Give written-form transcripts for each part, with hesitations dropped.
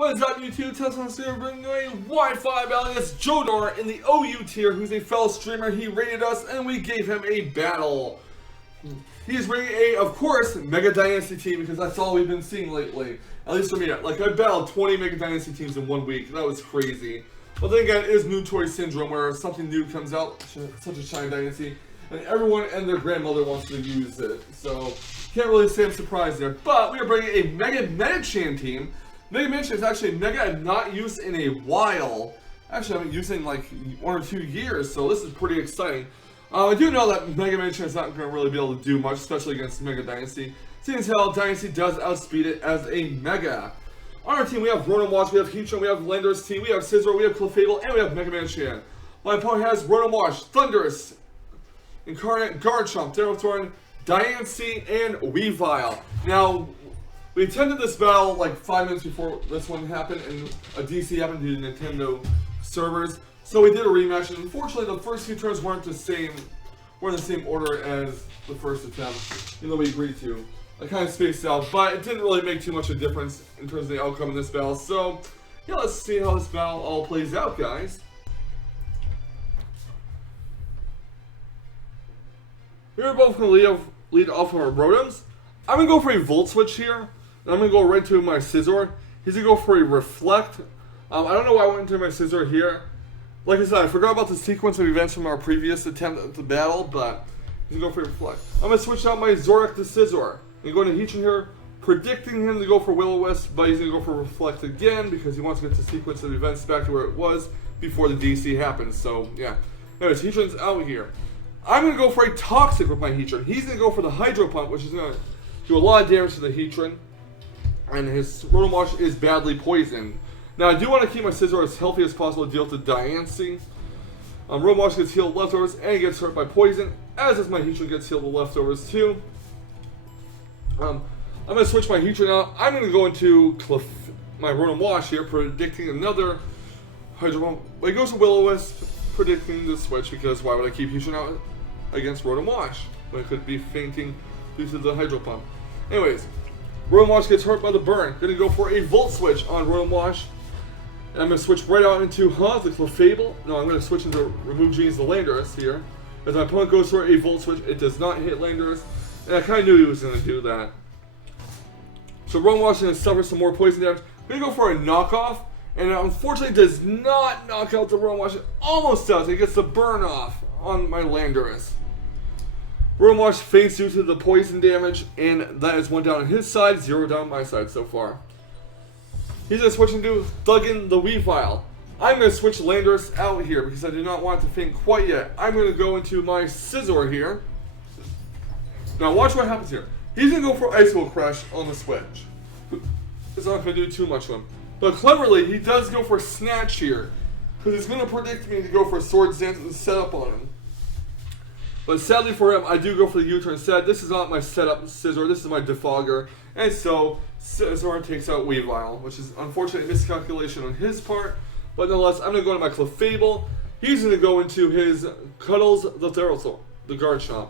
What is up, YouTube? Tesla here bringing you a Wi-Fi battle against Joedor in the OU tier, who's a fellow streamer. He rated us, and we gave him a battle. He's bringing a, of course, Mega Diancie team, because that's all we've been seeing lately. At least for me. Like, I battled 20 Mega Diancie teams in 1 week. That was crazy. But then again, it is new toy syndrome, where something new comes out, such a shiny Diancie, and everyone and their grandmother wants to use it. So, can't really say I'm surprised there. But we are bringing a Mega Medicham team. Mega Medicham is actually Mega I've not used in a while. Actually, I haven't used it in like 1 or 2 years, so this is pretty exciting. I do know that Mega Medicham is not going to really be able to do much, especially against Mega Diancie. Seeing as how Diancie does outspeed it as a Mega. On our team, we have Rotom, we have Heatran, we have Landorus team, we have Scizor, we have Clefable, and we have Mega Medicham. My opponent has Rotom, Thundurus, Incarnate, Garchomp, Darrowthorn, Diancie, and Weavile. Now, we attended this battle like 5 minutes before this one happened, and a DC happened due to Nintendo servers. So we did a rematch, and unfortunately, the first few turns weren't in the same order as the first attempt, even though we agreed to. I kind of spaced out, but it didn't really make too much of a difference in terms of the outcome of this battle. So, yeah, let's see how this battle all plays out, guys. We're both going to lead off of our Rotoms. I'm going to go for a Volt Switch here. And I'm going to go right to my Scizor. He's going to go for a Reflect. I don't know why I went into my Scizor here. Like I said, I forgot about the sequence of events from our previous attempt at the battle, but he's going to go for a Reflect. I'm going to switch out my Zoroark to Scizor. I'm going to Heatran here, predicting him to go for Will-O-Wisp, but he's going to go for Reflect again because he wants to get the sequence of events back to where it was before the DC happened. So, yeah. Anyways, Heatran's out here. I'm going to go for a Toxic with my Heatran. He's going to go for the Hydro Pump, which is going to do a lot of damage to the Heatran. And his Rotom is badly poisoned. Now, I do want to keep my Scizor as healthy as possible to deal with the Diancie. Rotom gets healed leftovers and gets hurt by poison, as does my Heatran gets healed with leftovers too. I'm going to switch my Heatran out. I'm going to go into my Rotom here, predicting another Hydro Pump. But he goes to Will-O-Wisp, predicting the switch, because why would I keep Heatran out against Rotom when it could be fainting due to the Hydro Pump? Anyways, Rotom gets hurt by the burn. Gonna go for a Volt Switch on Rotom. And I'm gonna switch right out into the Clefable. No, I'm gonna switch into Remove Genes the Landorus here. As my opponent goes for a Volt Switch, it does not hit Landorus. And I kinda knew he was gonna do that. So Rotom is gonna suffer some more poison damage. I'm gonna go for a knockoff. And it unfortunately does not knock out the Rotom. It almost does. It gets the burn off on my Landorus. Rotom faints due to the poison damage, and that is 1 down on his side, 0 down on my side so far. He's going to switch into Thuggin the Weavile. I'm going to switch Landorus out here because I do not want it to faint quite yet. I'm going to go into my Scizor here. Now watch what happens here. He's going to go for Icicle Crush on the switch. It's not going to do too much to him. But cleverly, he does go for Snatch here, because he's going to predict me to go for Swords Dance and set up on him. But sadly for him, I do go for the U-turn instead. This is not my setup Scizor, this is my Defogger. And so, Scizor takes out Weavile, which is unfortunately a miscalculation on his part. But nonetheless, I'm going to go into my Clefable. He's going to go into his Cuddles the Garchomp.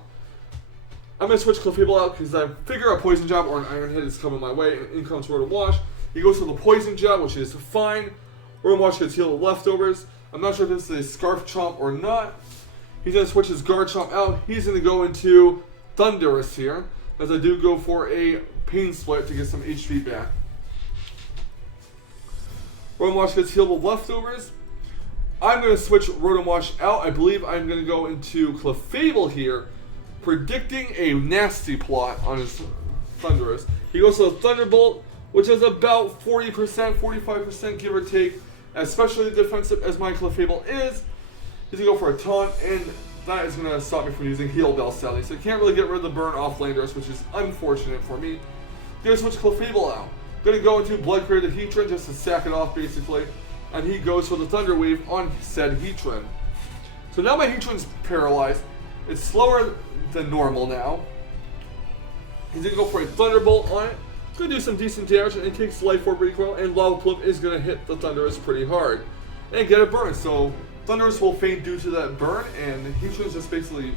I'm going to switch Clefable out because I figure a Poison Jab or an Iron Head is coming my way. And in comes Rotom. He goes for the Poison Jab, which is fine. Rotom gets healed with leftovers. I'm not sure if this is a Scarf Chomp or not. He's going to switch his Garchomp out. He's going to go into Thundurus here, as I do go for a Pain Split to get some HP back. Rotom gets healed with leftovers. I'm going to switch Rotom out. I believe I'm going to go into Clefable here, predicting a nasty plot on his Thundurus. He goes to a Thunderbolt, which is about 40%, 45% give or take, especially defensive as my Clefable is. He's going to go for a Taunt, and that is going to stop me from using Heal Bell, sadly. So I can't really get rid of the burn off Landorus, which is unfortunate for me. Going to switch Clefable out. Going to go into Blood Clear the Heatran just to sack it off, basically. And he goes for the Thunder Wave on said Heatran. So now my Heatran's paralyzed. It's slower than normal now. He's going to go for a Thunderbolt on it. Going to do some decent damage, and it takes Life Orb recoil, and Lava Plume is going to hit the Thundurus pretty hard. And get a burn, so Thundurus will faint due to that burn, and Heatran's just basically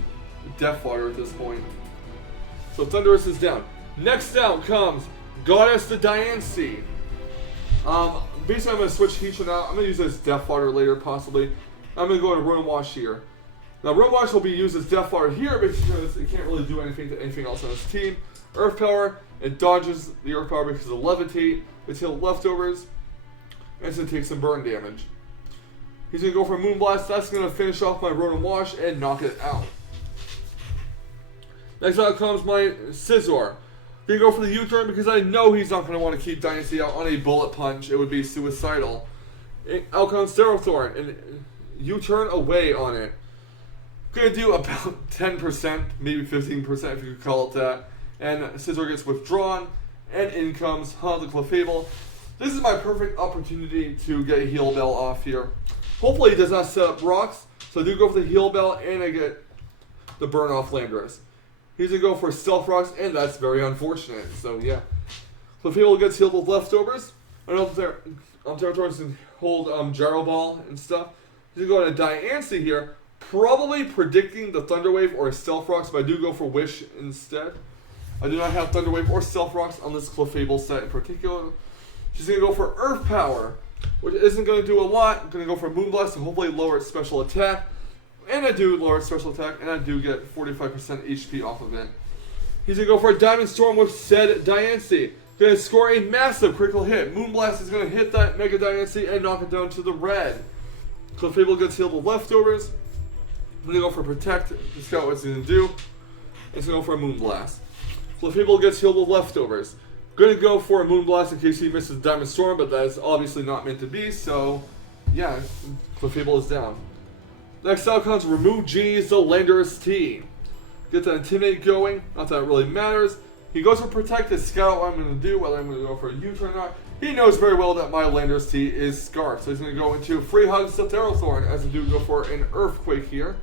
death fodder at this point. So Thundurus is down. Next down comes Goddess the Diancie. Basically, I'm going to switch Heatran out. I'm going to use this Death Fodder later, possibly. I'm going to go into Rotom Wash here. Now, Rotom Wash will be used as Death Fodder here because it can't really do anything to anything else on this team. Earth Power, it dodges the Earth Power because of Levitate. It's heal leftovers. And it's going to take some burn damage. He's going to go for Moonblast. That's going to finish off my Rotom Wash and knock it out. Next out comes my Scizor. Going to go for the U-turn because I know he's not going to want to keep Diancie out on a Bullet Punch. It would be suicidal. Out comes Ferrothorn, and U-turn away on it. Going to do about 10%, maybe 15% if you could call it that. And Scizor gets withdrawn, and in comes the Clefable. This is my perfect opportunity to get a Heal Bell off here. Hopefully he does not set up rocks, so I do go for the Heal Bell, and I get the burn off Landorus. He's going to go for Stealth Rocks, and that's very unfortunate. So, yeah. Clefable gets healed with leftovers. I know that Territories can hold Gyro Ball and stuff. He's going to go into Diancie here, probably predicting the Thunder Wave or Stealth Rocks, but I do go for Wish instead. I do not have Thunder Wave or Stealth Rocks on this Clefable set in particular. She's going to go for Earth Power, which isn't going to do a lot. I'm going to go for Moonblast to hopefully lower its special attack. And I do lower its special attack, and I do get 45% HP off of it. He's going to go for a Diamond Storm with said Diancie. Going to score a massive critical hit. Moonblast is going to hit that Mega Diancie and knock it down to the red. Clefable gets healed with leftovers. I'm going to go for Protect to scout what it's going to do. It's going to go for a Moonblast. Clefable gets healed with leftovers. Going to go for a Moonblast in case he misses Diamond Storm, but that is obviously not meant to be, so yeah, Clefable is down. Next out comes Remove Genie's the Landorus T. Get the Intimidate going, not that it really matters. He goes for Protect to scout what I'm going to do, whether I'm going to go for a U-turn or not. He knows very well that my Landorus T is Scarf, so he's going to go into Free Hugs to Ferrothorn, as I do go for an Earthquake here.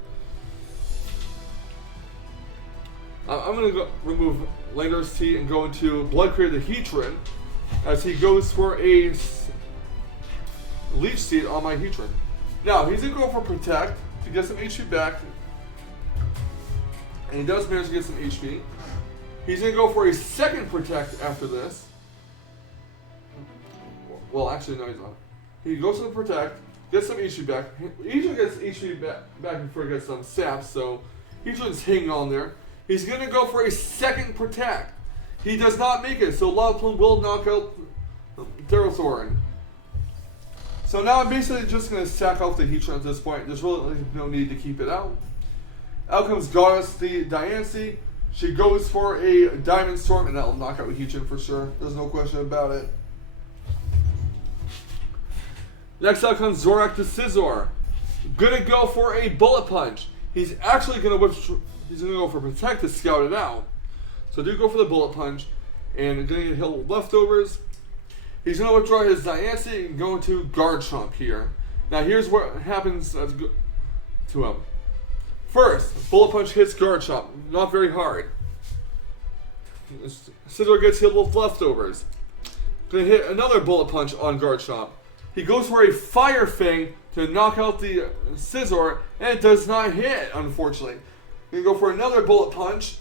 I'm going to go remove Landorus T and go into Blood Crater the Heatran, as he goes for a Leech Seed on my Heatran. Now, he's going to go for Protect to get some HP back, and he does manage to get some HP. He's going to go for a second Protect after this. Well, actually, no, he's not. He goes for the Protect, gets some HP back. Heatran gets HP back before he gets some sap, so Heatran's hanging on there. He's going to go for a second Protect. He does not make it, so Lava Plume will knock out Ferrothorn. So now I'm basically just going to sack off the Heatran at this point. There's really no need to keep it out. Out comes Goddess the Diancie. She goes for a Diamond Storm, and that will knock out Heatran for sure. There's no question about it. Next out comes Zorak the Scizor. Gonna go for a Bullet Punch. He's actually gonna go for Protect to scout it out. So do go for the Bullet Punch, and gonna get hit with leftovers. He's gonna withdraw his Diancie and go into Guard Chomp here. Now here's what happens to him. First, Bullet Punch hits Guard Chomp, not very hard. Scizor gets hit with leftovers. Gonna hit another Bullet Punch on Guard Chomp. He goes for a Fire Fang to knock out the Scizor, and it does not hit, unfortunately. Gonna go for another Bullet Punch,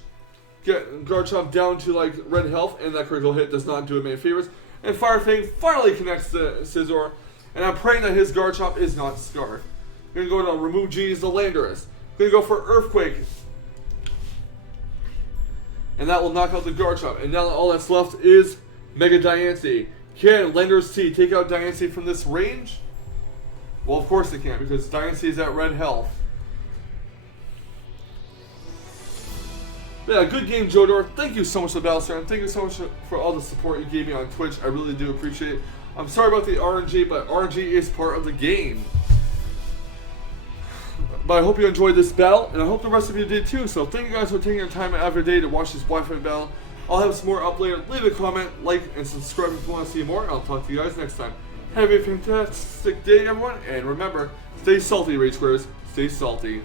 get Guard Chomp down to like red health, and that critical hit does not do him any favors. And Fire Fang finally connects the Scizor, and I'm praying that his Guard Chomp is not Scarf. Gonna go to Remove Genie's the Landorus. Gonna go for Earthquake, and that will knock out the Guard Chomp. And now all that's left is Mega Diancie. Can Landorus T take out Diancie from this range? Well, of course it can, because Diancie is at red health. Yeah, good game, Joedor. Thank you so much for the Battle Star, and thank you so much for all the support you gave me on Twitch. I really do appreciate it. I'm sorry about the RNG, but RNG is part of the game. But I hope you enjoyed this battle, and I hope the rest of you did too. So thank you guys for taking your time out of your day to watch this Wi-Fi battle. I'll have some more up later. Leave a comment, like, and subscribe if you want to see more. I'll talk to you guys next time. Have a fantastic day, everyone, and remember, stay salty, Rage Squares. Stay salty.